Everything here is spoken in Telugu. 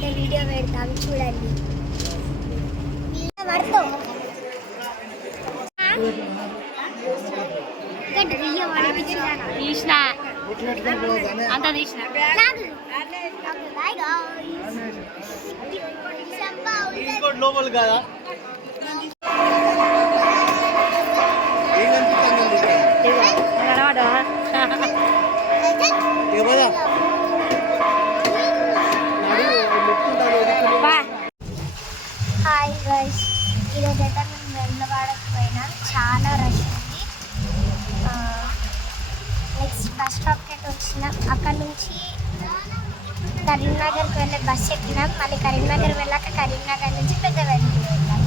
పెద్ద వీడియో పెడతాం చూడండి. పడుతూ తీసిన అంత తీసిన లోపల కదా హాయ్ గైస్, ఈరోజు అయితే మేము వెళ్ళవాడకు పోయినా చాలా రష్ ఉంది. నెక్స్ట్ బస్ స్టాప్కి అయితే వచ్చినాం. అక్కడ నుంచి కరీంనగర్కి వెళ్ళే బస్ ఎక్కినాం. మళ్ళీ కరీంనగర్ వెళ్ళాక కరీంనగర్ నుంచి పెద్దవేదికి వెళ్ళాం.